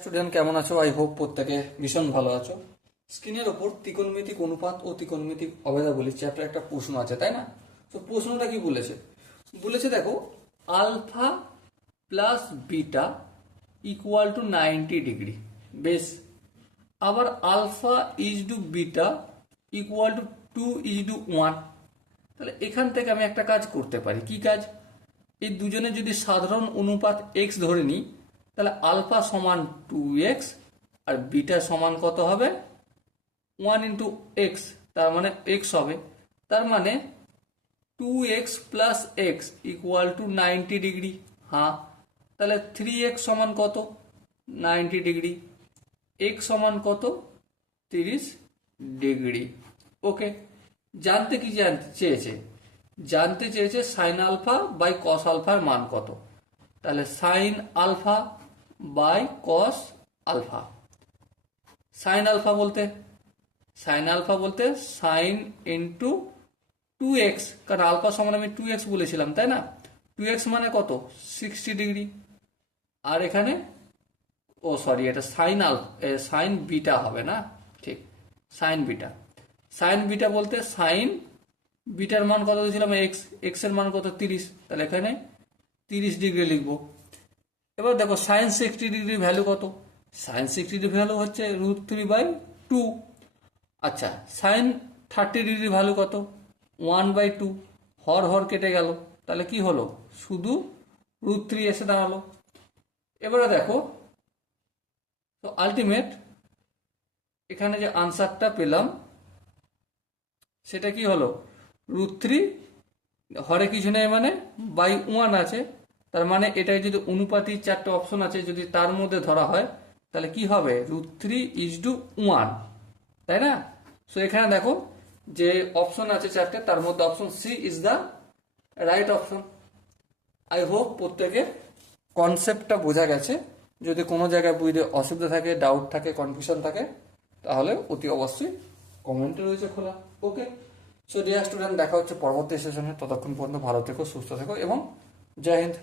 Student কেমন আছো? I hope প্রত্যেকে ভীষণ ভালো আছো। স্ক্রিনের ওপর ত্রিকোণমিতিক অনুপাত ও ত্রিকোণমিতিক অভেদাবলী চ্যাপ্টার একটা প্রশ্ন আছে, তাই না? তো প্রশ্নটা কি বলেছে? বলেছে দেখো, alpha plus beta equal to 90 degree. বেশ, আবার alpha is to beta equal to 2:1। তাহলে এখান থেকে আমি একটা কাজ করতে পারি। কি কাজ? এই দুজনের যদি সাধারণ অনুপাত এক্স ধরে নিই, তাহলে আলফা সমান 2x আর বিটা সমান কত হবে? 1 × x। তার মানে x হবে। তার মানে 2x plus x equal to 90 degree. হ্যাঁ, তাহলে 3x সমান কত? 90 ডিগ্রি। x সমান কত? 30 ডিগ্রি। ওকে, জানতে কি জানতে চেয়েছে? জানতে চেয়েছে সাইন আলফা বাই কস আলফার মান কত। তাহলে sine alpha by cos alpha. Sine alpha বলতে সাইন ইন্টু 2x, কারণ আলফা সমান আমি 2x বলেছিলাম, তাই না? 2x মানে কত? 60 ডিগ্রি। আর এখানে এটা সাইন বিটা হবে না? ঠিক, সাইন বিটা বলতে সাইন বিটার মান কত দিয়েছিলাম? এক্স এর মান কত? 30। তাহলে এখানে 30 ডিগ্রি লিখবো। এবার দেখো সাইন 60 ডিগ্রি ভ্যালু কত? সাইন 60 ভ্যালু হচ্ছে √3/2। আচ্ছা, সাইন 30 ডিগ্রি ভ্যালু কত? 1/2। হর কেটে গেল, তাহলে কি হলো? শুধু √3 এসে দাঁড়ালো। এবারে দেখো, তো আলটিমেট এখানে যে আনসারটা পেলাম সেটা কি হলো? √3 হরে কিছু নেই মানে /1 আছে। তার মানে এটাই যদি অনুপাতিক চারটে অপশন আছে, যদি তার মধ্যে ধরা হয় তাহলে কি হবে? √3:1, তাই না? সো এখানে দেখো যে অপশন আছে চারটে, তার মধ্যে option C is the right option. I hope প্রত্যেকের কনসেপ্টটা বোঝা গেছে। যদি কোনো জায়গায় বুঝতে অসুবিধা থাকে, ডাউট থাকে, কনফিউশন থাকে, তাহলে অতি অবশ্যই কমেন্টে রয়েছে খোলা। ওকে, সো ডিয়ার স্টুডেন্ট, দেখা হচ্ছে পরবর্তী সেশনে। ততক্ষণ পর্যন্ত ভালো থেকো, সুস্থ থেকো এবং জয় হিন্দ।